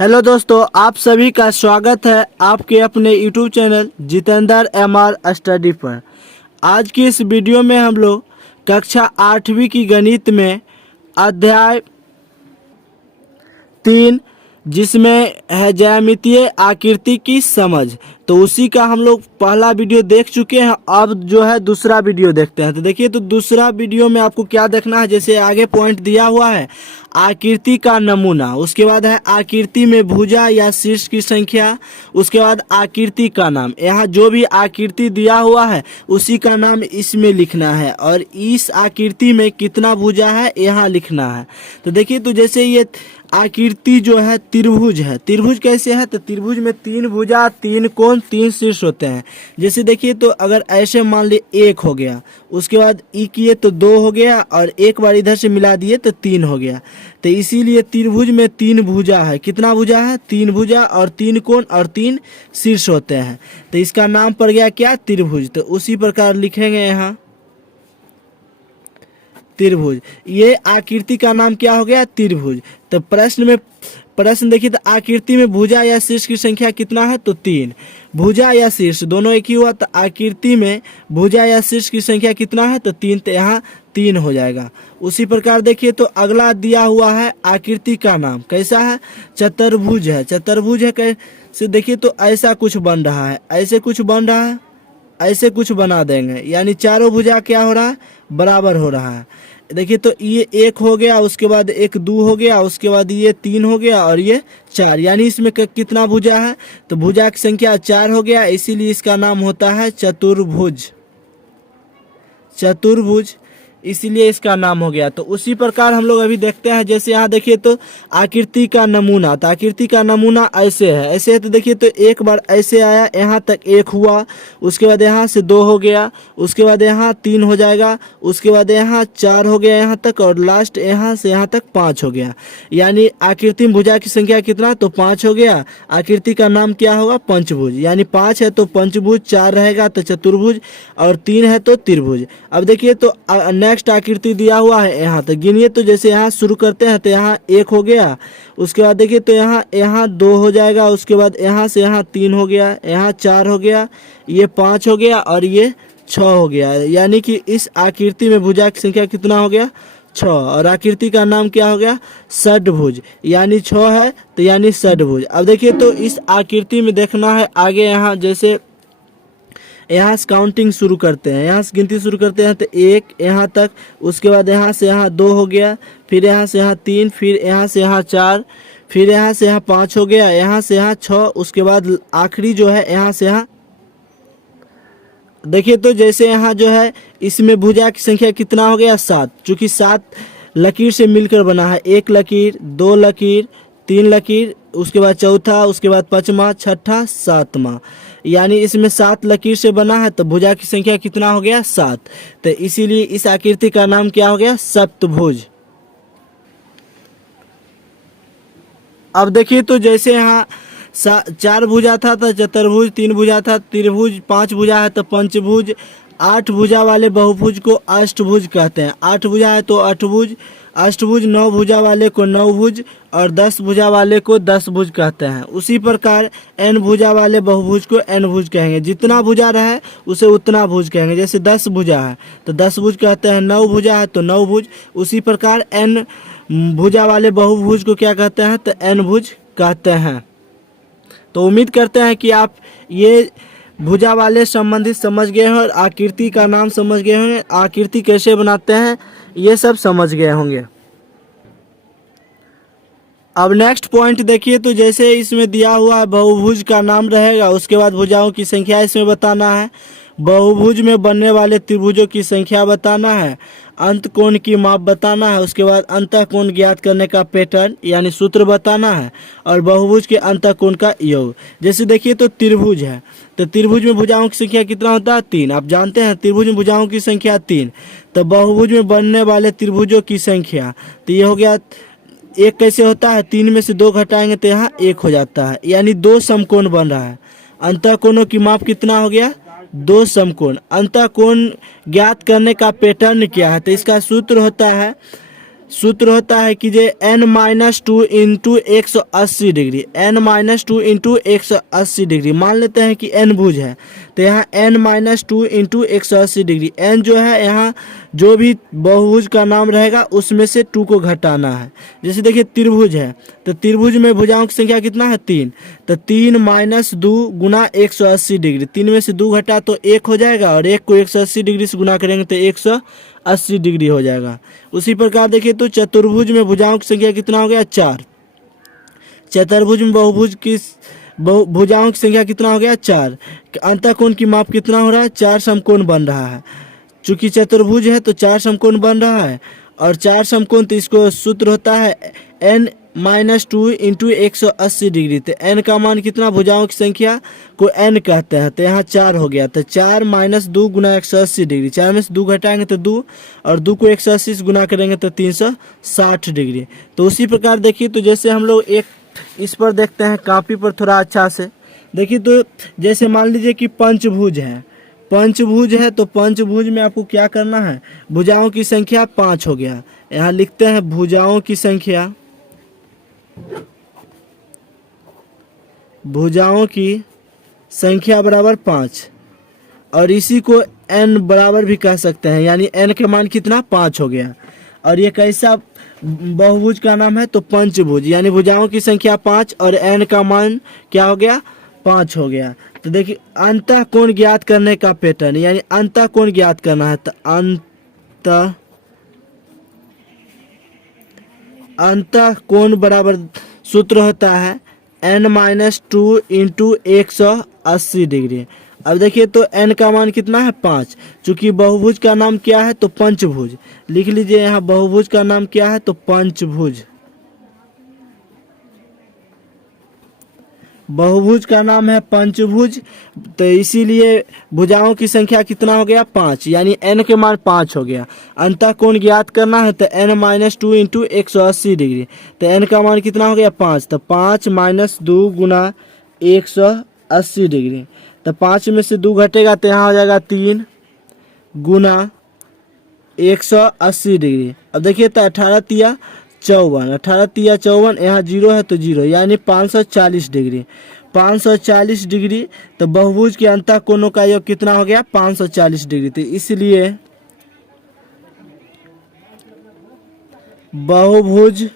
Hello दोस्तों, आप सभी का स्वागत है आपके अपने YouTube channel Jitendra MR study पर। आज की इस वीडियो में हम लोग कक्षा 8वीं की गणित में अध्याय 3 जिसमें है ज्यामितीय आकृति की समझ, तो उसी का हम लोग पहला वीडियो देख चुके हैं। अब जो है दूसरा वीडियो देखते हैं। तो देखिए, तो दूसरा वीडियो में आपको क्या देखना है, जैसे आगे पॉइंट दिया हुआ है आकृति का नमूना, उसके बाद है आकृति में भुजा या शीर्ष की संख्या, उसके बाद आकृति का नाम। यहाँ जो भी आकृति दिया हुआ है उसी का नाम इसमें लिखना है और इस आकृति में कितना भुजा है यहाँ लिखना है। तो देखिए, तो जैसे ये आकृति जो है त्रिभुज है। त्रिभुज कैसे है? तो त्रिभुज में 3 भुजा, 3 कोण, 3 शीर्ष होते हैं। जैसे देखिए, तो अगर ऐसे मान लिए 1 हो गया, उसके बाद ई किए तो 2 हो गया और एक बार इधर से मिला दिए तो 3 हो गया। तो इसीलिए त्रिभुज में 3 भुजा है। कितना भुजा है? 3 भुजा और 3 कोण और 3 शीर्ष होते हैं। तो इसका नाम पड़ गया क्या? त्रिभुज। तो उसी प्रकार लिखेंगे यहाँ त्रिभुज। ये आकृति का नाम क्या हो गया? त्रिभुज। तो प्रश्न देखिए, तो आकृति में भुजा या शीर्ष की संख्या कितना है? तो 3। भुजा या शीर्ष दोनों एक ही हुआ। तो आकृति में भुजा या शीर्ष की संख्या कितना है? तो 3। तो यहाँ 3 हो जाएगा। उसी प्रकार देखिए, तो अगला दिया हुआ है आकृति का नाम कैसा है? चतुर्भुज है। चतुर्भुज है कैसे? देखिए, तो ऐसा कुछ बन रहा है, ऐसे कुछ बन रहा है, ऐसे कुछ बना देंगे, यानी चारों भुजा क्या हो रहा है? बराबर हो रहा है। देखिए, तो ये 1 हो गया, उसके बाद 1 2 हो गया, उसके बाद ये 3 हो गया और ये 4, यानी इसमें कितना भुजा है? तो भुजा की संख्या 4 हो गया, इसीलिए इसका नाम होता है चतुर्भुज। चतुर्भुज इसीलिए इसका नाम हो गया। तो उसी प्रकार हम लोग अभी देखते हैं। जैसे यहाँ देखिए, तो आकृति का नमूना। तो आकृति का नमूना ऐसे है, ऐसे है। तो देखिए, तो एक बार ऐसे आया, यहाँ तक 1 हुआ, उसके बाद यहाँ से 2 हो गया, उसके बाद यहाँ 3 हो जाएगा, उसके बाद यहाँ 4 हो गया यहाँ तक, और लास्ट यहाँ से यहाँ तक 5 हो गया। यानी आकृति में भुजा की संख्या कितना? तो 5 हो गया। आकृति का नाम क्या होगा? पंचभुज। यानी 5 है तो पंचभुज, 4 रहेगा तो चतुर्भुज, और 3 है तो त्रिभुज। अब देखिए, तो नेक्स्ट आकृति दिया हुआ है यहाँ तक गिनिए। तो जैसे यहाँ शुरू करते हैं, तो यहाँ 1 हो गया, उसके बाद देखिए, तो यहाँ 2 हो जाएगा, उसके बाद यहाँ से यहाँ 3 हो गया, यहाँ 4 हो गया, ये 5 हो गया और ये 6 हो गया। यानी कि इस आकृति में भुजा की संख्या कितना हो गया? 6। और आकृति का नाम क्या हो गया? षटभुज। यानी 6 है तो यानी षटभुज। अब देखिए, तो इस आकृति में देखना है आगे, यहाँ जैसे यहाँ से काउंटिंग शुरू करते हैं, यहाँ से गिनती शुरू करते हैं। तो 1 यहाँ तक, उसके बाद यहाँ से यहाँ 2 हो गया, फिर यहाँ से यहाँ 3, फिर यहाँ से यहाँ 4, फिर यहाँ से यहाँ 5 हो गया, यहाँ से यहाँ 6, उसके बाद आखिरी जो है यहाँ से यहाँ। देखिए, तो जैसे यहाँ जो है इसमें भुजा की संख्या कितना हो गया? 7। चूँकि 7 लकीर से मिलकर बना है, 1 लकीर, 2 लकीर, 3 लकीर, उसके बाद चौथा, उसके बाद 5वां, 6ठा, 7वां, यानी इसमें 7 लकीर से बना है। तो भुजा की संख्या कितना हो गया? 7। तो इसीलिए इस आकृति का नाम क्या हो गया? सप्तभुज। अब देखिए, तो जैसे यहाँ 4 भुजा था तो चतुर्भुज, 3 भुजा था त्रिभुज, 5 भुजा है तो पंचभुज, 8 भुजा वाले बहुभुज को अष्टभुज कहते हैं। 8 भुजा है तो अष्टभुज, अष्टभुज 9 भुजा वाले को नवभुज, और 10 भुजा वाले को 10 भुज कहते हैं। उसी प्रकार n भुजा वाले बहुभुज को n भुज कहेंगे। जितना भुजा रहे उसे उतना भुज कहेंगे। जैसे 10 भुजा है तो 10 भुज कहते हैं, 9 भुजा है तो 9 भुज। उसी प्रकार n भुजा वाले बहुभुज को क्या कहते हैं? तो n भुज कहते हैं। तो उम्मीद करते हैं कि आप ये भुजा वाले संबंधित समझ गए हैं और आकृति का नाम समझ गए होंगे, आकृति कैसे बनाते हैं ये सब समझ गए होंगे। अब नेक्स्ट पॉइंट देखिए, तो जैसे इसमें दिया हुआ है बहुभुज का नाम रहेगा, उसके बाद भुजाओं की संख्या इसमें बताना है, बहुभुज में बनने वाले त्रिभुजों की संख्या बताना है, अंत कोण की माप बताना है, उसके बाद अंतः कोण ज्ञात करने का पैटर्न यानी सूत्र बताना है, और बहुभुज के अंतः कोण का योग। जैसे देखिए, तो त्रिभुज है, तो त्रिभुज में भुजाओं की संख्या कितना होता है? 3। आप जानते हैं त्रिभुज में भुजाओं की संख्या 3। तो बहुभुज में बनने वाले त्रिभुजों की संख्या, तो ये हो गया 1। कैसे होता है? 3 में से 2 घटाएंगे तो यहाँ 1 हो जाता है, यानी 2 समकोण बन रहा है। अंतः कोणों की माप कितना हो गया? 2 समकोण। अंतः कोण ज्ञात करने का पैटर्न क्या है? तो इसका सूत्र होता है सूत्र होता है कि जे n-2 into 180 degree, n-2 into 180 degree. मान लेते हैं कि n भुज है तो यहाँ n-2 इंटू 180 डिग्री, n जो है यहाँ जो भी बहुभुज का नाम रहेगा उसमें से 2 को घटाना है। जैसे देखिए त्रिभुज है तो त्रिभुज में भुजाओं की संख्या कितना है 3, तो 3 - 2 गुना 180 डिग्री, 3 में से 2 घटा तो 1 हो जाएगा और 1 को 180 डिग्री से गुना करेंगे तो 180 डिग्री हो जाएगा। उसी प्रकार देखिए तो चतुर्भुज में भुजाओं की संख्या कितना हो गया 4, चतुर्भुज में बहुभुज की भुजाओं की संख्या कितना हो गया 4। अंतःकोण की माप कितना हो रहा है 4 समकोण बन रहा है। चूंकि चतुर्भुज है तो 4 समकोण बन रहा है और 4 समकोण तो इसको सूत्र होता है n-2 इंटू 180 डिग्री। तो n का मान कितना, भुजाओं की संख्या को n कहते हैं, तो यहाँ 4 हो गया। तो 4 - 2 गुना 180 डिग्री, 4 में से 2 घटाएंगे तो 2 और 2 को 180 से गुना करेंगे तो 360 डिग्री। तो उसी प्रकार देखिए तो जैसे हम लोग एक इस पर देखते हैं कॉपी पर थोड़ा अच्छा से देखिए तो जैसे मान लीजिए कि पंचभुज है, पंचभुज है तो पंचभुज में आपको क्या करना है, भुजाओं की संख्या 5 हो गया। यहाँ लिखते हैं भुजाओं की संख्या, भुजाओं की संख्या बराबर 5 और इसी को n बराबर भी कह सकते हैं, यानी n के मान कितना 5 हो गया। और ये कैसा बहुभुज का नाम है तो पंचभुज, यानी भुजाओं की संख्या 5 और n का मान क्या हो गया 5 हो गया। तो देखिए अंतःकोण ज्ञात करने का पैटर्न, यानी अंतःकोण ज्ञात करना है तो अंतःकोण बराबर सूत्र होता है n-2 इंटू 180 डिग्री। अब देखिए तो n का मान कितना है 5, चूंकि बहुभुज का नाम क्या है तो पंचभुज, लिख लीजिए यहाँ बहुभुज का नाम क्या है तो पंचभुज, बहुभुज का नाम है पंचभुज। तो इसीलिए भुजाओं की संख्या कितना हो गया 5, यानी n के मान 5 हो गया। अंतःकोण ज्ञात करना है तो n-2 इंटू 180 डिग्री, तो n का मान कितना हो गया 5, तो 5 - 2 गुना 180 डिग्री, तो 5 में से 2 घटेगा तो यहाँ हो जाएगा 3 गुना 180 डिग्री। अब देखिए तो 18 तिया 54, 18 तिया 54, यहाँ 0 है तो 0, यानी 540 डिग्री, 540 डिग्री। तो बहुभुज के अंतःकोणों का योग कितना हो गया 540 डिग्री। तो इसलिए बहुभुज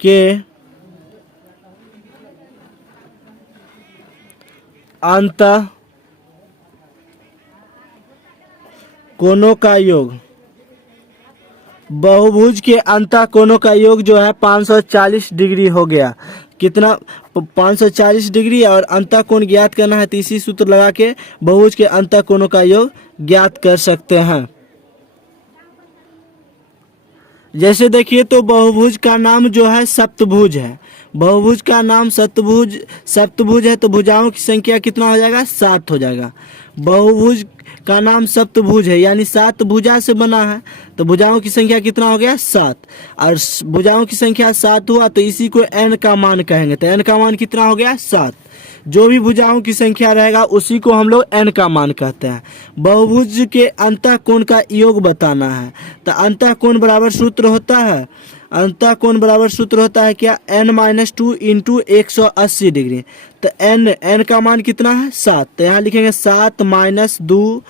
के अंतःकोणों का योग, बहुभुज के अंतःकोणों का योग जो है 540 डिग्री हो गया। कितना 540 डिग्री, और अंतःकोण ज्ञात करना है तो इसी सूत्र लगा के बहुभुज के अंतःकोणों का योग ज्ञात कर सकते हैं। जैसे देखिए तो बहुभुज का नाम जो है सप्तभुज है, बहुभुज का नाम सप्तभुज है तो भुजाओं की संख्या कितना हो जाएगा 7 हो जाएगा। बहुभुज का नाम सप्तभुज है यानी 7 भुजा से बना है, तो भुजाओं की संख्या कितना हो गया 7, और भुजाओं की संख्या 7 हुआ तो इसी को n का मान कहेंगे, तो n का मान कितना हो गया 7। जो भी भुजाओं की संख्या रहेगा उसी को हम लोग n का मान कहते हैं। बहुभुज के अंतःकोण का योग बताना है तो अंतःकोण बराबर सूत्र होता है, अंतःकोण बराबर सूत्र होता है क्या n-2 इंटू 180 डिग्री। तो n का मान कितना है 7, तो यहाँ लिखेंगे 7 - 2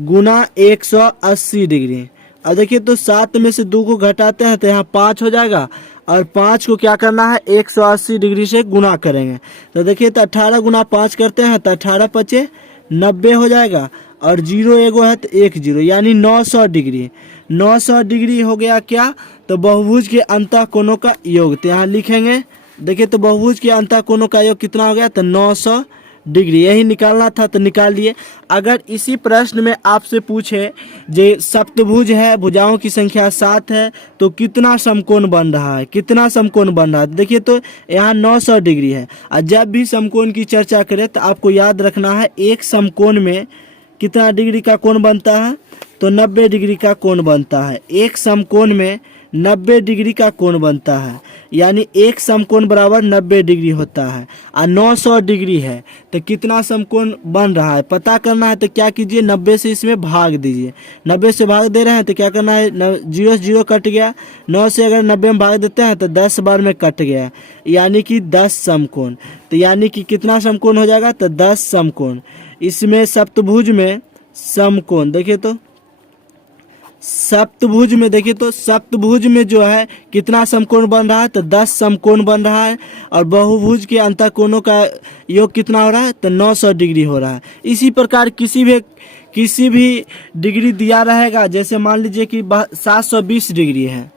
गुना 180 डिग्री। अब देखिए तो 7 में से 2 को घटाते हैं तो यहाँ 5 हो जाएगा, और 5 को क्या करना है 180 डिग्री से गुना करेंगे। तो देखिए तो 18 गुना 5 करते हैं तो 18 × 5 = 90 हो जाएगा, और 0 एगो है तो 1 0, यानी 900 डिग्री। 900 डिग्री हो गया क्या तो बहुभुज के अंतःकोणों का योग, तो यहाँ लिखेंगे। देखिए तो बहुभुज के अंतःकोणों का योग कितना हो गया तो 900 डिग्री, यही निकालना था तो निकाल लिए। अगर इसी प्रश्न में आपसे पूछे जे सप्तभुज है, भुजाओं की संख्या 7 है, तो कितना समकोण बन रहा है, कितना समकोण बन रहा है, देखिए तो यहाँ 900 डिग्री है। और जब भी समकोण की चर्चा करें तो आपको याद रखना है एक समकोण में कितना डिग्री का कोण बनता है तो 90 डिग्री का कोण बनता है। एक समकोण में 90 डिग्री का कोण बनता है, यानी एक समकोण बराबर 90 डिग्री होता है और 900 डिग्री है तो कितना समकोण बन रहा है पता करना है। तो क्या कीजिए 90 से इसमें भाग दीजिए, 90 से भाग दे रहे हैं तो क्या करना है, 0 से 0 कट गया, 9 से अगर 90 में भाग देते हैं तो 10 बार में कट गया, यानी कि 10 समकोण। तो यानी कि कितना समकोण हो जाएगा, तो 10 समकोण। इसमें सप्तभुज में समकोण देखिए तो सप्तभुज में देखिए तो सप्तभुज में जो है कितना समकोण बन रहा है, तो 10 समकोण बन रहा है और बहुभुज के अंतःकोणों का योग कितना हो रहा है, तो 900 डिग्री हो रहा है। इसी प्रकार किसी भी डिग्री दिया रहेगा, जैसे मान लीजिए कि 720 डिग्री है,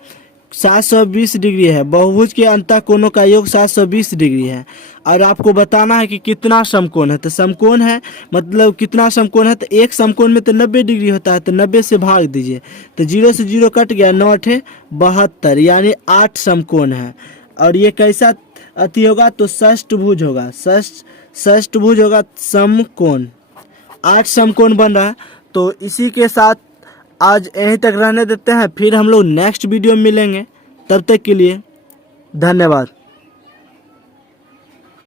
720 डिग्री है, बहुभुज के अंतःकोणों का योग 720 डिग्री है और आपको बताना है कि कितना समकोण है। तो समकोण है मतलब कितना समकोण है, तो एक समकोण में तो 90 डिग्री होता है, तो 90 से भाग दीजिए तो 0 से 0 कट गया, 9 8 72, यानी 8 समकोण है। और ये कैसा अति होगा, तो षष्ठभुज होगा, षष्ठभुज होगा समकोण, 8 समकोण बन रहा है। तो इसी के साथ आज यहीं तक रहने देते हैं, फिर हम लोग नेक्स्ट वीडियो में मिलेंगे, तब तक के लिए धन्यवाद।